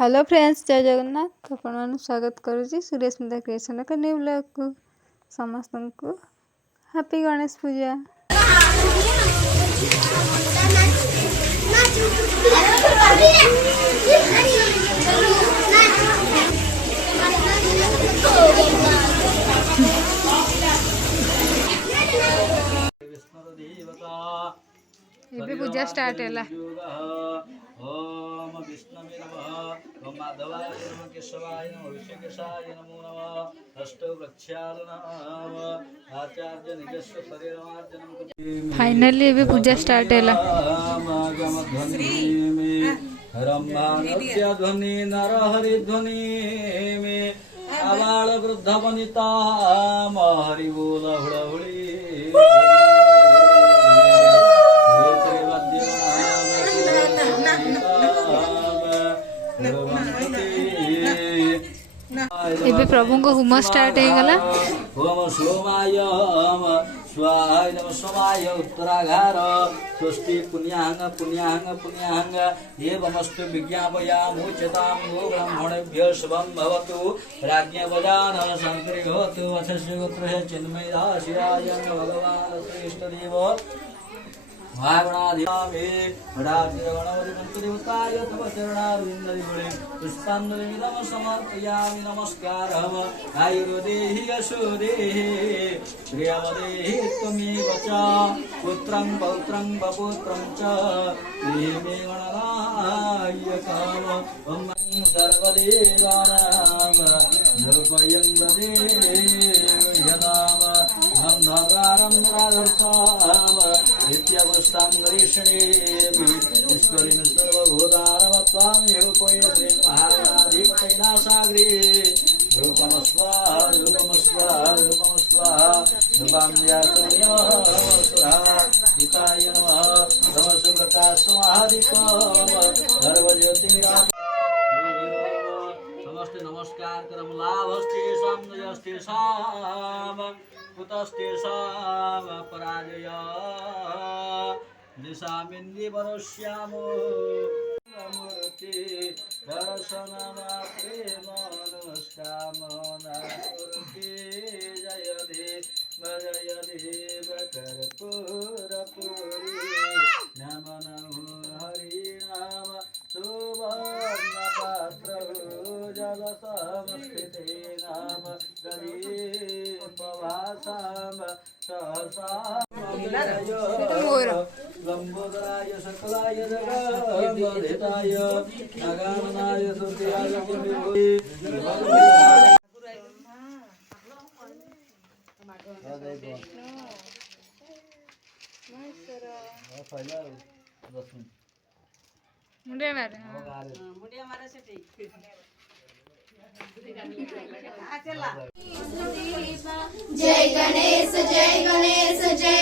Hello friends, जय जगन्नाथ। आपण स्वागत करुच्ची सुरेस्मिता क्रिएशन का न्यू ब्लॉग को। समस्त को हैप्पी गणेश पूजा। ये पूजा स्टार्ट है। ओम विष्णवे नमः। ओम माधवाय नमः। केशवाय नमः। ऋषिकेशाय नमो नमः। अष्टवृक्षाय नमः। आचार्य निजस्य शरीरमार्जनं। फाइनली ये पूजा स्टार्ट है। रम्भानस्य ध्वनि नरहरि ध्वनि में आबाल वृद्ध वनिता हरि बोल हुड़हुड़ी। ये प्रभु को हुम स्टार्ट हो गला। ओम सोमाय स्वाहाय नमः। सोमाय उत्तराघार स्वस्ति पुण्याहंग पुण्याहंग पुण्याहंग एवमस्तु विज्ञापयामुच्यतां गो ब्राह्मणेभ्यः शुभं भवतु। राज्ञ बजान शंकरी भवतु। वशस्य गोत्रस्य चिन्मयदाशिराय भगवान् श्री इष्टदेव भागणाधिकामे गणपतिदेवताय तव चरणारविन्दयुगले पुष्पाञ्जलिमिदं समर्पयामि। नमस्कारः। आयुर्देहि यशो देहि प्रियमदेहि त्वमेव च पुत्रं पौत्रं वपुत्रं च देहि मे गणनायकः। ॐ सर्वदेवानां नृपयं देवयदाम अन्धकारं राधर्ताम नित्यवस्थां गरीषणेऽपि ईश्वरीं सर्वभूतानामत्वामेव पोये श्रीं महागणाधिपतिनाशाग्रे रूपमस्वाहा रूपमस्वाहा रूपमस्वाहा रूपाम्यासंयमस्वाहा हिताय नमः। तमसुप्रकाशमहाधिकं सर्वज्योतिराज समस्ते नमस्कार करम लाभस्तेषां जयस्तेषां कुतस्तेषां पराजय दिशामिन्दि वरस्यामो मूर्ति दर्शनमात्रे मनुष्कामना मूर्ति जय देव कर्पूरपुरी नम नमो हरिनाम सुवर्णपात्रौ जलसंस्कृते नाम गरीपवासां सहसा लंबोदराय सकलाय जगद्धिताय नगाननाय सुरयाय मुंडे मारे सेठी जय गणेश जय गणेश जय